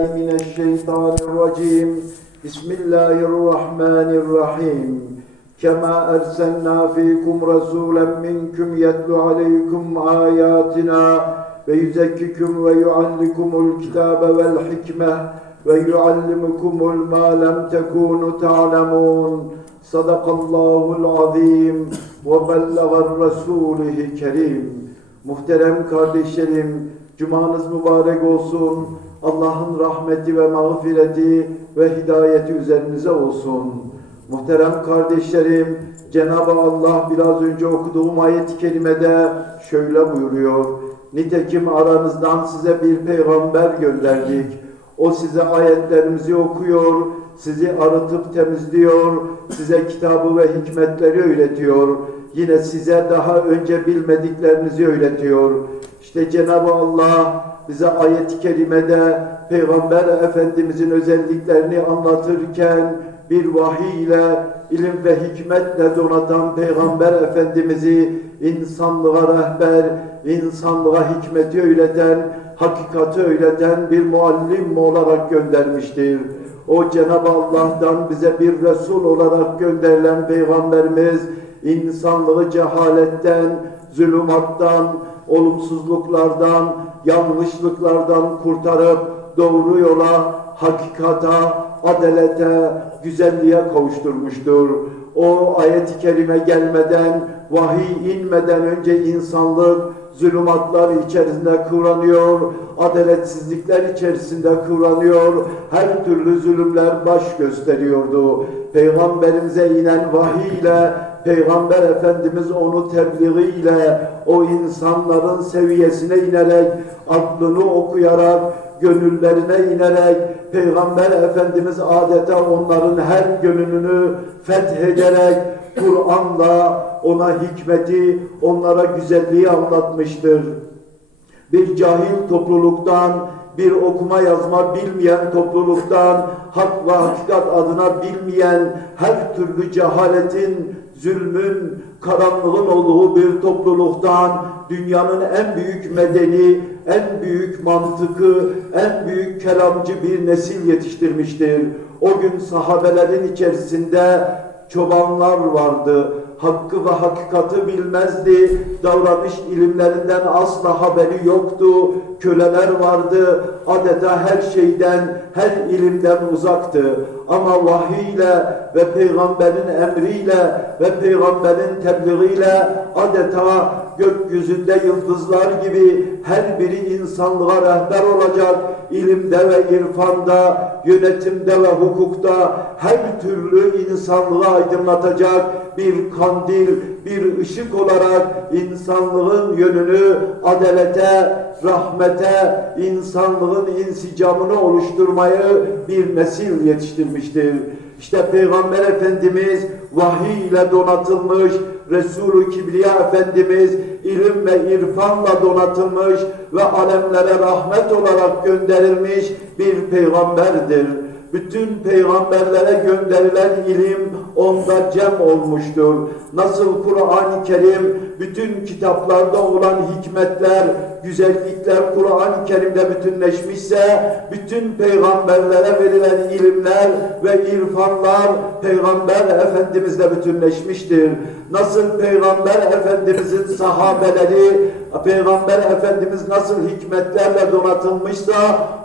من الشيطان الرجيم بسم الله الرحمن الرحيم كما أرسلنا فيكم رسولا منكم يتلو عليكم آياتنا ويزككم ويعلمكم الكتاب والحكمة ويعلمكم ما لم تكونوا تعلمون صدق الله العظيم وبلغ الرسوله الكريم Muhterem kardeşlerim, Cumanız mübarek olsun. Allah'ın rahmeti ve mağfireti ve hidayeti üzerinize olsun. Muhterem kardeşlerim, Cenab-ı Allah biraz önce okuduğum ayet-i kerimede şöyle buyuruyor. Nitekim aranızdan size bir peygamber gönderdik. O size ayetlerimizi okuyor, sizi arıtıp temizliyor, size kitabı ve hikmetleri öğretiyor. Yine size daha önce bilmediklerinizi öğretiyor. İşte Cenab-ı Allah bize ayet-i kerimede Peygamber Efendimizin özelliklerini anlatırken bir vahiy ile ilim ve hikmetle donatan Peygamber Efendimiz'i insanlığa rehber, insanlığa hikmeti öğreten, hakikati öğreten bir muallim olarak göndermiştir. O Cenab-ı Allah'tan bize bir Resul olarak gönderilen Peygamberimiz insanlığı cehaletten, zulümattan, olumsuzluklardan, yanlışlıklardan kurtarıp doğru yola, hakikata, adalete, güzelliğe kavuşturmuştur. O ayet-i kerime gelmeden, vahiy inmeden önce insanlık zulümatlar içerisinde kıvranıyor, adaletsizlikler içerisinde kıvranıyor, her türlü zulümler baş gösteriyordu. Peygamberimize inen vahiy ile Peygamber Efendimiz onu tebliğiyle o insanların seviyesine inerek, aklını okuyarak, gönüllerine inerek Peygamber Efendimiz adeta onların her gönlünü fethederek Kur'an'la ona hikmeti, onlara güzelliği anlatmıştır. Bir cahil topluluktan, bir okuma yazma bilmeyen topluluktan, hak ve hakikat adına bilmeyen her türlü cehaletin, zulmün, karanlığın olduğu bir topluluktan dünyanın en büyük medeni, en büyük mantıkı, en büyük kelamcı bir nesil yetiştirmiştir. O gün sahabelerin içerisinde çobanlar vardı. Hakkı ve hakikati bilmezdi. Davranış ilimlerinden asla haberi yoktu. Köleler vardı. Adeta her şeyden, her ilimden uzaktı. Ama vahiy ile ve peygamberin emriyle ve peygamberin tebliğiyle adeta gökyüzünde yıldızlar gibi her biri insanlığa rehber olacak. ilimde ve irfanda, yönetimde ve hukukta her türlü insanlığı aydınlatacak bir kandil, bir ışık olarak insanlığın yönünü adalete, rahmete, insanlığın insicamını oluşturmayı bir nesil yetiştirmiştir. İşte Peygamber Efendimiz vahiy ile donatılmış, Resulü Kibriya Efendimiz ilim ve irfanla donatılmış ve alemlere rahmet olarak gönderilmiş bir peygamberdir. Bütün peygamberlere gönderilen ilim onda cem olmuştur. Nasıl Kur'an-ı Kerim bütün kitaplarda olan hikmetler, güzellikler Kur'an-ı Kerim'de bütünleşmişse bütün peygamberlere verilen ilimler ve irfanlar peygamber efendimizle bütünleşmiştir. Nasıl peygamber efendimizin sahabeleri peygamber efendimiz nasıl hikmetlerle donatılmışsa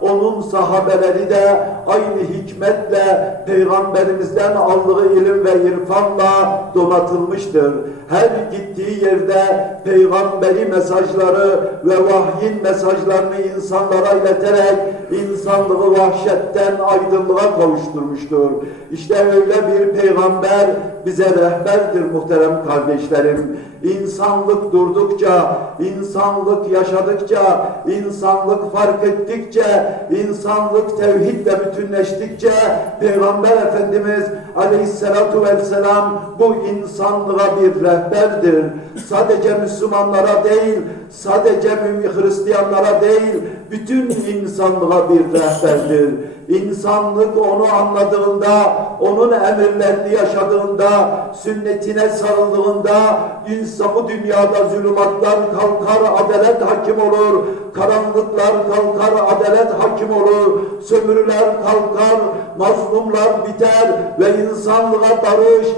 onun sahabeleri de aynı hikmetle peygamberimizden aldığı ilim ve irfanla donatılmıştır. Her gittiği yerde peygamberi mesajları ve vahyin mesajlarını insanlara ileterek insanlığı vahşetten aydınlığa kavuşturmuştur. İşte öyle bir peygamber bize rehberdir muhterem kardeşlerim. İnsanlık durdukça, insanlık yaşadıkça, insanlık fark ettikçe, insanlık tevhidle bütünleştikçe Peygamber Efendimiz Aleyhisselatu Vesselam bu insanlığa bir rehberdir. Sadece Müslümanlara değil, sadece mümin Hristiyanlara değil, bütün insanlığa bir rehberdir. İnsanlık onu anladığında, onun emirlerini yaşadığında, sünnetine sarıldığında, insan bu dünyada zulümatlar kalkar, adalet hakim olur, karanlıklar kalkar, adalet hakim olur, sömürüler kalkar, mazlumlar biter ve insanlığa barış,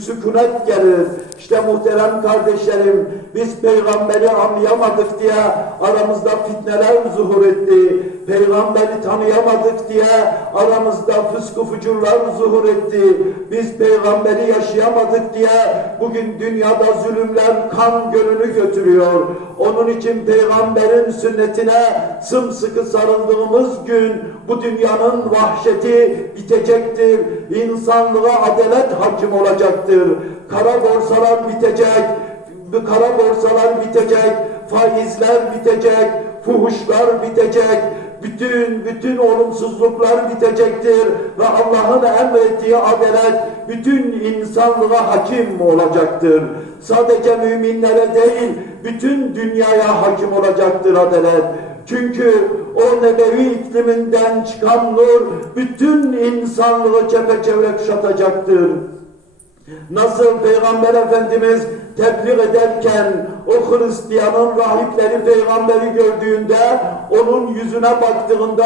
sükunet gelir. İşte muhterem kardeşlerim, biz peygamberi anlayamadık diye aramızda fitneler zuhur etti. Peygamberi tanıyamadık diye aramızda fıskı fucurlar zuhur etti. Biz peygamberi yaşayamadık diye bugün dünyada zulümler kan gölünü götürüyor. Onun için peygamberin sünnetine sımsıkı sarıldığımız gün bu dünyanın vahşeti bitecektir. İnsanlığa adalet hakim olacaktır. Kara borsalar bitecek. Kara borsalar bitecek. Faizler bitecek. Fuhuşlar bitecek. Bütün bütün olumsuzluklar bitecektir ve Allah'ın emrettiği adalet bütün insanlığa hakim olacaktır. Sadece müminlere değil, bütün dünyaya hakim olacaktır adalet. Çünkü o nebevi ikliminden çıkan nur bütün insanlığı çepeçevre kuşatacaktır. Nasıl Peygamber Efendimiz tebliğ ederken o Hristiyanın rahipleri peygamberi gördüğünde onun yüzüne baktığında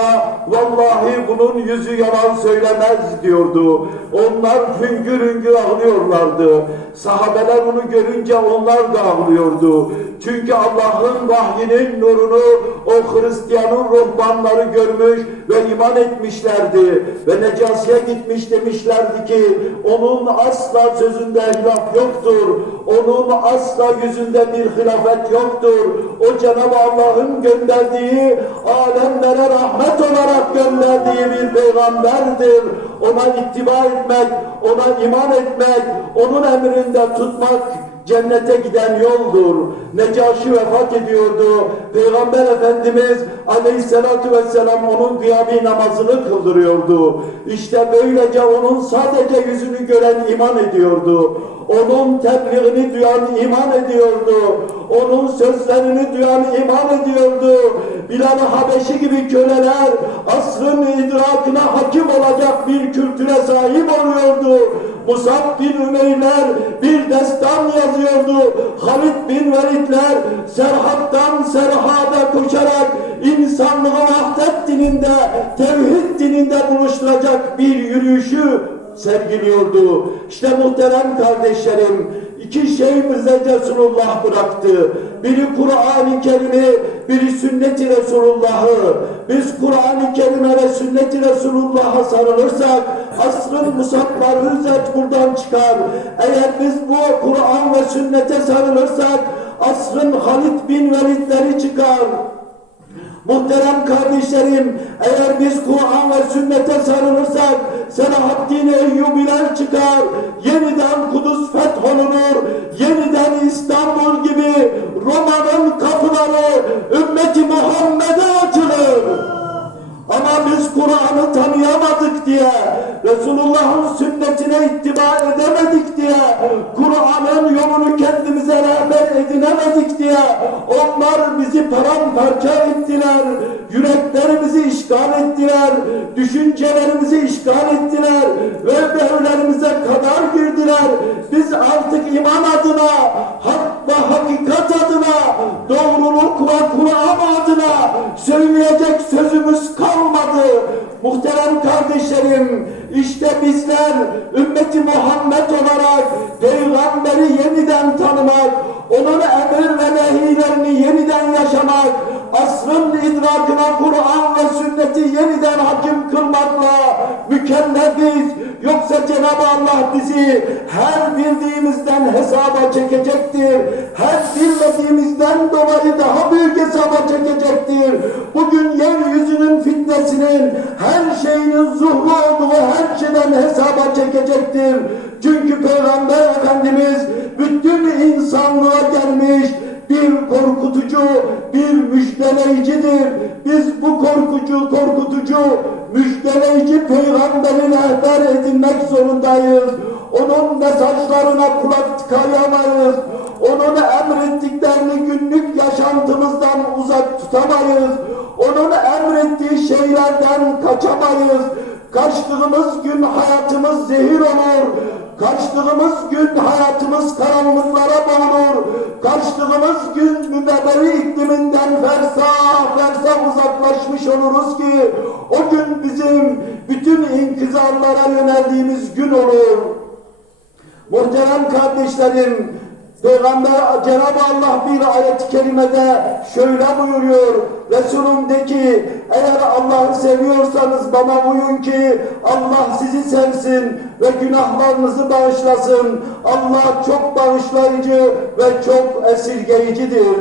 vallahi bunun yüzü yalan söylemez diyordu. Onlar hüngür hüngür ağlıyorlardı. Sahabeler onu görünce onlar da ağlıyordu. Çünkü Allah'ın vahyinin nurunu o Hristiyanın ruhbanları görmüş ve iman etmişlerdi. Ve Necasi'ye gitmiş demişlerdi ki onun asla sözünde hilaf yoktur. Onun asla yüzünde bir hilafet yoktur. O Cenab-ı Allah'ın gönderdiği alemlere rahmet olarak gönderdiği bir peygamberdir. Ona ittiba etmek, ona iman etmek, onun emrinde tutmak cennete giden yoldur. Necaşi vefat ediyordu. Peygamber Efendimiz aleyhissalatu vesselam onun kıyami namazını kıldırıyordu. İşte böylece onun sadece yüzünü gören iman ediyordu. Onun tebliğini duyan iman ediyordu. Onun sözlerini duyan iman ediyordu. Bilal Habeşi gibi köleler asrın idrakına hakim olacak bir kültüre sahip oluyordu. Musab bin Ümeyler bir destan yazıyordu. Halid bin Velidler Serhat'tan Serhada koşarak insanlığı vahdet dininde, tevhid dininde buluşturacak bir yürüyüşü sergiliyordu. İşte muhterem kardeşlerim, iki şey bize Resulullah bıraktı. Biri Kur'an-ı Kerim'i, biri sünnet-i Resulullah'ı. Biz Kur'an-ı Kerim'e ve sünnet-i Resulullah'a sarılırsak, asrın musabları hüzzet buradan çıkar. Eğer biz bu Kur'an ve sünnete sarılırsak, asrın Halid bin Velidleri çıkar. Muhterem kardeşlerim, eğer biz Kur'an ve sünnete sarılırsak, Selahaddin Eyyubiler çıkar, yeniden Kudüs fetholunur, yeniden İstanbul gibi Roma'nın kapıları ümmeti Muhammed'e açılır. Ama biz Kur'an'ı tanıyamadık diye, Resulullah'ın sünnetine ittiba edemedik paramparça ettiler, yüreklerimizi işgal ettiler, düşüncelerimizi işgal ettiler ve evlerimize kadar girdiler. Biz artık iman adına, hak ve hakikat Muhterem kardeşlerim, işte bizler ümmeti Muhammed olarak peygamberi yeniden tanımak, onun emir ve nehilerini yeniden yaşamak, asrın idrakına Kur'an ve sünneti yeniden hakim kılmakla mükellefiz. Yoksa Cenab-ı Allah bizi her bildiğimizden hesaba çekecektir. Her bilmediğimizden dolayı daha büyük hesaba çekecektir. Bugün fitnesinin, her şeyinin zuhru olduğu her şeyden hesaba çekecektir. Çünkü Peygamber Efendimiz bütün insanlığa gelmiş, bir korkutucu, bir müjdeleyicidir. Biz bu korkucu, korkutucu, müjdeleyici peygamberi rehber edinmek zorundayız. Onun mesajlarına kulak tıkayamayız. Onun emrettiklerini günlük yaşantımızdan uzak tutamayız. Onun emrettiği şeylerden kaçamayız. Kaçtığımız gün hayatımız zehir olur. Kaçtığımız gün hayatımız karanlıklara boğulur. Kaçtığımız gün mübeberi ikliminden fersah fersah uzaklaşmış oluruz ki o gün bizim bütün inkizarlara yöneldiğimiz gün olur. Muhterem kardeşlerim, Peygamber Cenab-ı Allah bir ayet-i kerimede şöyle buyuruyor. Resulüm de ki eğer Allah'ı seviyorsanız bana uyun ki Allah sizi sevsin ve günahlarınızı bağışlasın. Allah çok bağışlayıcı ve çok esirgeyicidir.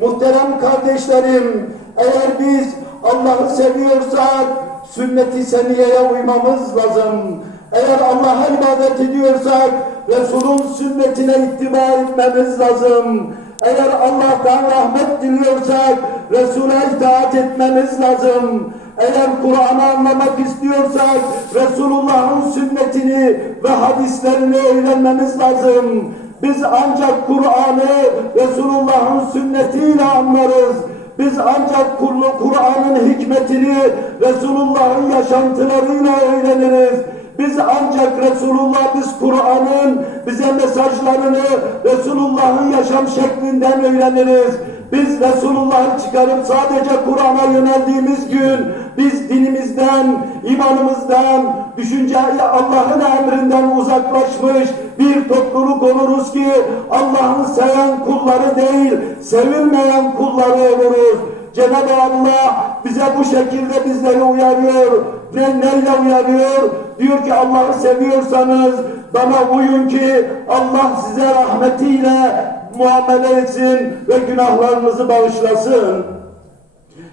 Muhterem kardeşlerim, eğer biz Allah'ı seviyorsak sünnet-i seniyeye uymamız lazım. Eğer Allah'a ibadet ediyorsak Resul'ün sünnetine ittiba etmemiz lazım. Eğer Allah'tan rahmet diliyorsak Resul'e itaat etmemiz lazım. Eğer Kur'an'ı anlamak istiyorsak Resulullah'ın sünnetini ve hadislerini öğrenmemiz lazım. Biz ancak Kur'an'ı Resulullah'ın sünnetiyle anlarız. Biz ancak Kur- Kur'an'ın hikmetini Resulullah'ın yaşantılarıyla öğreniriz. Biz ancak Resulullah, biz Kur'an'ın bize mesajlarını Resulullah'ın yaşam şeklinden öğreniriz. Biz Resulullah'ı çıkarıp sadece Kur'an'a yöneldiğimiz gün biz dinimizden, imanımızdan, düşünceyi Allah'ın emrinden uzaklaşmış bir topluluk oluruz ki Allah'ın seven kulları değil, sevilmeyen kulları oluruz. Cenab-ı Allah bize bu şekilde bizleri uyarıyor. Ne, neyle uyarıyor? Diyor ki Allah'ı seviyorsanız bana uyun ki Allah size rahmetiyle muamele etsin ve günahlarınızı bağışlasın.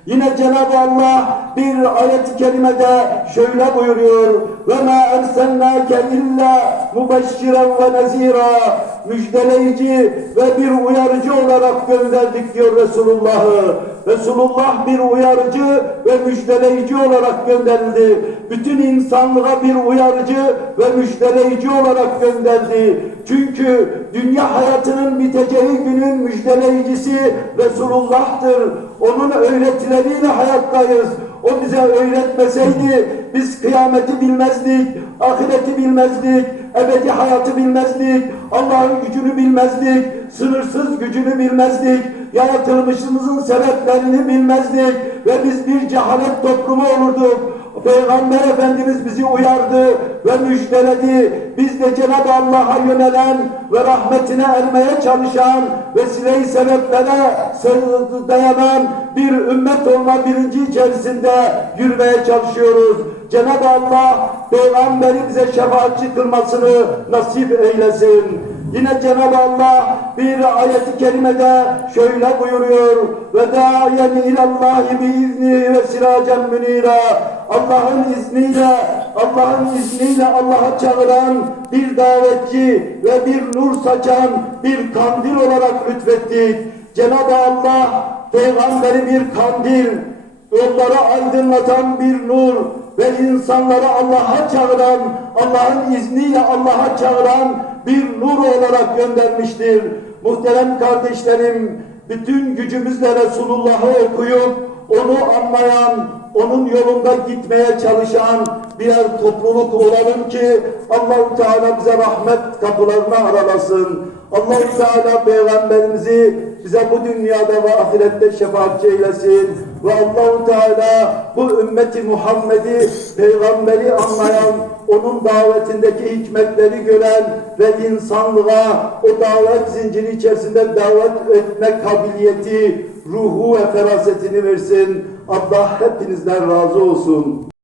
Yine Cenab-ı Allah bir ayet-i kerimede şöyle buyuruyor. Ve ma ersennâke illa mubeşşiren ve nezîrâ. Müjdeleyici ve bir uyarıcı olarak gönderdik diyor Resulullah'ı. Resulullah bir uyarıcı ve müjdeleyici olarak gönderildi. Bütün insanlığa bir uyarıcı ve müjdeleyici olarak gönderdi. Çünkü dünya hayatının biteceği günün müjdeleyicisi Resulullah'tır. Onun öğretileriyle hayattayız. O bize öğretmeseydi biz kıyameti bilmezdik, ahireti bilmezdik, ebedi hayatı bilmezdik, Allah'ın gücünü bilmezdik, sınırsız gücünü bilmezdik, yaratılmışımızın sebeplerini bilmezdik ve biz bir cehalet toplumu olurduk. Peygamber Efendimiz bizi uyardı ve müjdeledi. Biz de Cenab-ı Allah'a yönelen ve rahmetine ermeye çalışan vesile-i sebeplere dayanan bir ümmet olma bilinci içerisinde yürümeye çalışıyoruz. Cenab-ı Allah Peygamberi bize şefaatçi kılmasını nasip eylesin. Yine Cenab-ı Allah bir ayet-i kerimede şöyle buyuruyor ve dayen ilallahi bi izni ve siracen münira Allah'ın izniyle Allah'ın izniyle Allah'a çağıran bir davetçi ve bir nur saçan bir kandil olarak lütfettik. Cenab-ı Allah peygamberi bir kandil, yolları aydınlatan bir nur ve insanları Allah'a çağıran, Allah'ın izniyle Allah'a çağıran bir nur olarak göndermiştir. Muhterem kardeşlerim, bütün gücümüzle Resulullah'ı okuyup, onu anlayan, onun yolunda gitmeye çalışan birer topluluk olalım ki Allahu Teala bize rahmet kapılarını aralasın. Allahu Teala peygamberimizi bize bu dünyada ve ahirette şefaatçi eylesin. Ve Allahu Teala bu ümmeti Muhammed'i peygamberi anlayan, onun davetindeki hikmetleri gören ve insanlığa o davet zinciri içerisinde davet etme kabiliyeti, ruhu ve ferasetini versin. Allah hepinizden razı olsun.